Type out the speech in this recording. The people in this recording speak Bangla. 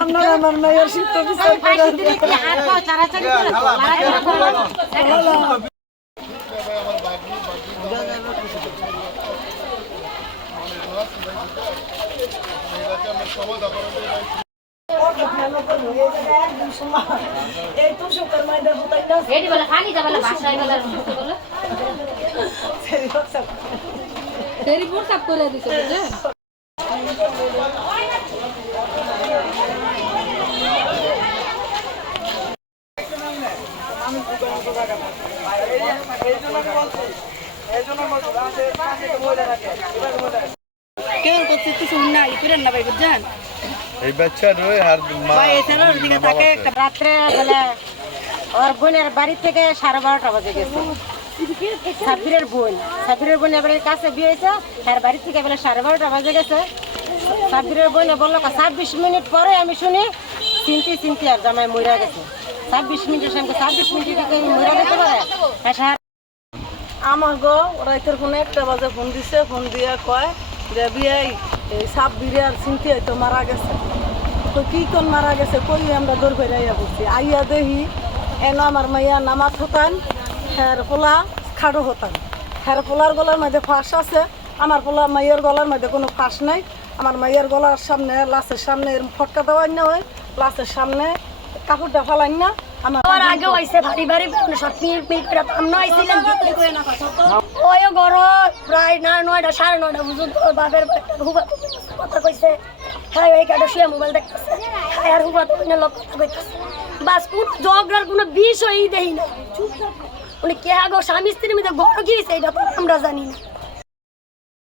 আপনার আমার মেয়ের শীত বিচার করে হাসি এই তো শুকর মাইদের হতাই না এটি বলে কেউ করছে না ই করেন না ভাই, বুঝছেন? এই বাচ্চার ওই আর মা ভাই এছাড়া ওদিকে থাকে একটা রাত্রে বলে ওর বোনের বাড়ি থেকে সাড়ে বারোটা বাজে গেছে। সাবিরের বোন। সাবিরের বোন এবারে কাছে বিয়ে হয়েছে তার বাড়ি থেকে বলে সাড়ে বারোটা বাজে গেছে। সাবিরের বোনে বলল ছাব্বিশ মিনিট পরে আমি শুনি চিনতে চিনতে আর জামাই মরে গেছে। ছাব্বিশ মিনিটের সঙ্গে ছাব্বিশ মিনিট মরে যেতে পারে? হ্যাঁ, আমার গো রাইতের ফোনে একটা বাজে ফোন দিছে। ফোন দিয়ে কয় যে বিয়াই এই সাপ বিরিয়ার চিনতে হয়তো মারা গেছে। তো কি কোন মারা গেছে কই আমরা দৌড় করে আইয়া বলছি আইয়া দেহি এন আমার মাইয়া নামাজ হতান হ্যার পোলা খাড়ো হতান। হ্যার পোলার গলার মধ্যে ফাঁস আছে আমার পোলা মাইয়ের গলার মধ্যে কোনো ফাঁস নাই। আমার মাইয়ের গলার সামনে লাশের সামনে এরম ফটকা দেওয়াই না হয় লাশের সামনে কাপড়টা ফালাইন না আমার আগে মিনিট মিনিট করে আমরা আইছিলাম ওই ঘর প্রায় না নয়টা, সাড়ে নয়টা পর্যন্ত ওর বাপের একটা হুবা কথা কইছে হ্যাঁ এই কাটা শুয়ে মোবাইল দেখতেছে। হ্যাঁ আর হুবা তো লোক কথা কইতেছে। বাস কোন ঝগড়ার কোনো বিষয়ই দেই না উনি কে আগো স্বামী স্ত্রীর মধ্যে গড় গিয়েছে, এটা তো আমরা জানি না।